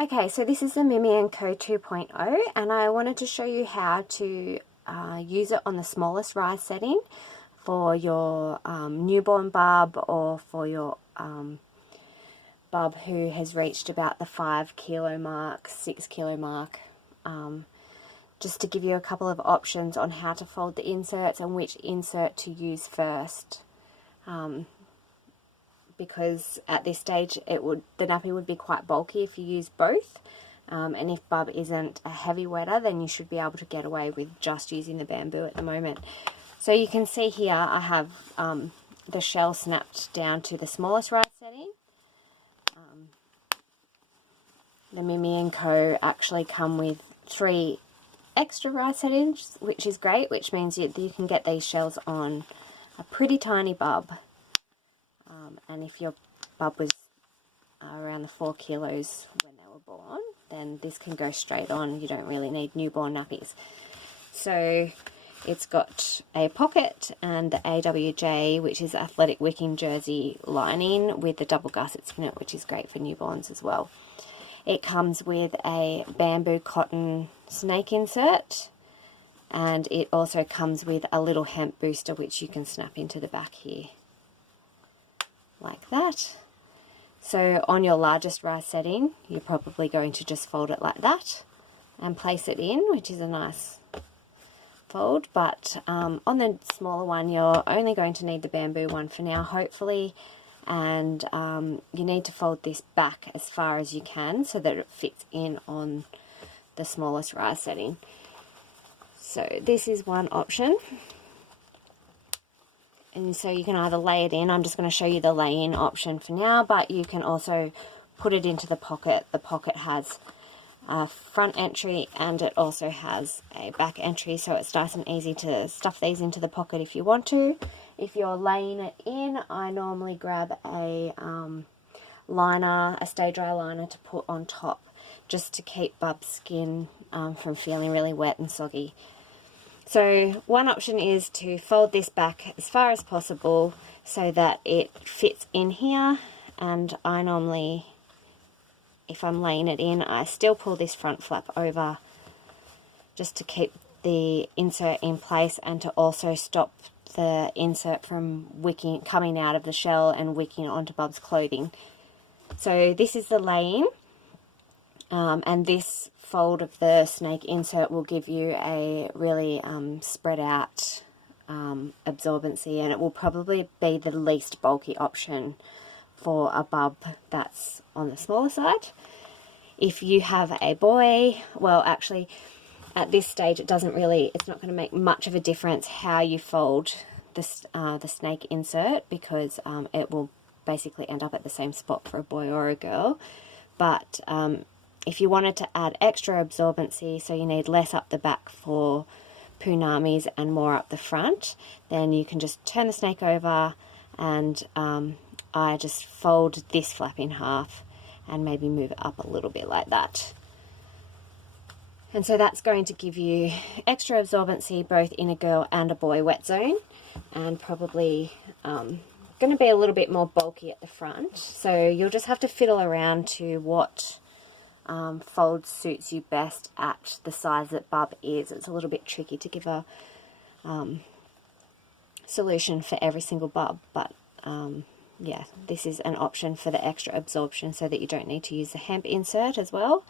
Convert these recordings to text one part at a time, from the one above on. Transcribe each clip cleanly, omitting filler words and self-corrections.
Okay, so this is the Mimi & Co 2.0, and I wanted to show you how to use it on the smallest rise setting for your newborn bub, or for your bub who has reached about the 5 kilo mark, 6 kilo mark, just to give you a couple of options on how to fold the inserts and which insert to use first. Because at this stage the nappy would be quite bulky if you use both, and if bub isn't a heavy wetter, then you should be able to get away with just using the bamboo at the moment. So you can see here I have the shell snapped down to the smallest rise setting. The Mimi & Co actually come with 3 extra rise settings, which is great, which means you can get these shells on a pretty tiny bub. And if your bub was around the 4 kilos when they were born, then this can go straight on. You don't really need newborn nappies. So it's got a pocket and the AWJ, which is athletic wicking jersey lining with the double gussets in it, which is great for newborns as well. It comes with a bamboo cotton snake insert, and it also comes with a little hemp booster which you can snap into the back here, like that. So on your largest rise setting, you're probably going to just fold it like that and place it in, which is a nice fold. But on the smaller one, you're only going to need the bamboo one for now, hopefully. And you need to fold this back as far as you can so that it fits in on the smallest rise setting. So this is one option. And so you can either lay it in. I'm just going to show you the lay-in option for now, but you can also put it into the pocket. The pocket has a front entry and it also has a back entry, so it's nice and easy to stuff these into the pocket if you want to. If you're laying it in, I normally grab a liner, a stay dry liner to put on top, just to keep bub's skin from feeling really wet and soggy. So one option is to fold this back as far as possible so that it fits in here, and I normally, if I'm laying it in, I still pull this front flap over just to keep the insert in place and to also stop the insert from wicking, coming out of the shell and wicking onto bub's clothing. So this is the lay-in, and this fold of the snake insert will give you a really spread out absorbency, and it will probably be the least bulky option for a bub that's on the smaller side. If you have a boy, well, actually at this stage it's not going to make much of a difference how you fold this, the snake insert, because it will basically end up at the same spot for a boy or a girl. But if you wanted to add extra absorbency, so you need less up the back for punamis and more up the front, then you can just turn the snake over, and I just fold this flap in half and maybe move it up a little bit like that. And so that's going to give you extra absorbency both in a girl and a boy wet zone, and probably going to be a little bit more bulky at the front. So you'll just have to fiddle around to what fold suits you best at the size that bub is. It's a little bit tricky to give a solution for every single bub, but yeah, this is an option for the extra absorption so that you don't need to use the hemp insert as well.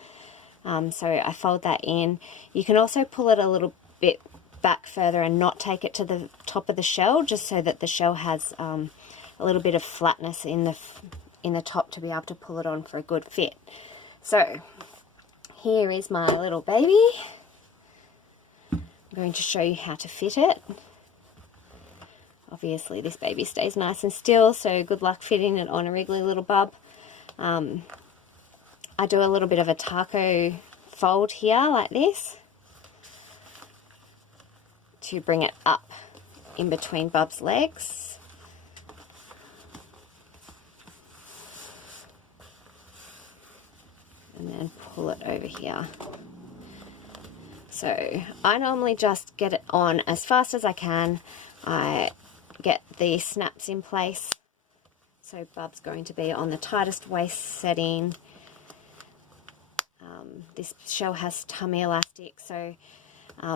So I fold that in. You can also pull it a little bit back further and not take it to the top of the shell, just so that the shell has a little bit of flatness in the top to be able to pull it on for a good fit. So here is my little baby. I'm going to show you how to fit it. Obviously this baby stays nice and still, so good luck fitting it on a wriggly little bub. I do a little bit of a taco fold here like this to bring it up in between bub's legs. And then pull it over here. So I normally just get it on as fast as I can. I get the snaps in place. So bub's going to be on the tightest waist setting. this shell has tummy elastic, so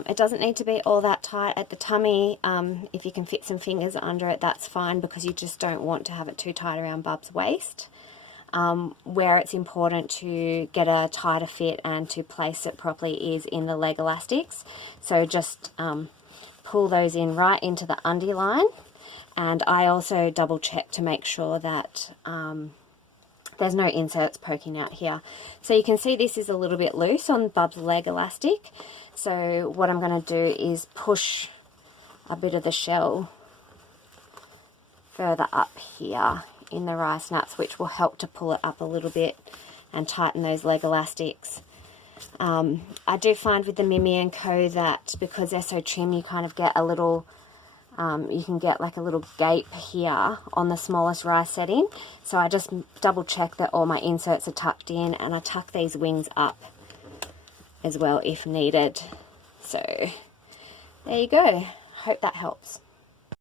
it doesn't need to be all that tight at the tummy. If you can fit some fingers under it, that's fine, because you just don't want to have it too tight around Bub's waist. Where it's important to get a tighter fit and to place it properly is in the leg elastics. So just pull those in right into the undie line, and I also double check to make sure that there's no inserts poking out here. So you can see this is a little bit loose on Bub's leg elastic. So what I'm going to do is push a bit of the shell further up here in the rice nuts, which will help to pull it up a little bit and tighten those leg elastics. I do find with the Mimi & Co that because they're so trim, you kind of get a little, you can get like a little gape here on the smallest rice setting. So I just double check that all my inserts are tucked in, and I tuck these wings up as well if needed. So there you go. Hope that helps.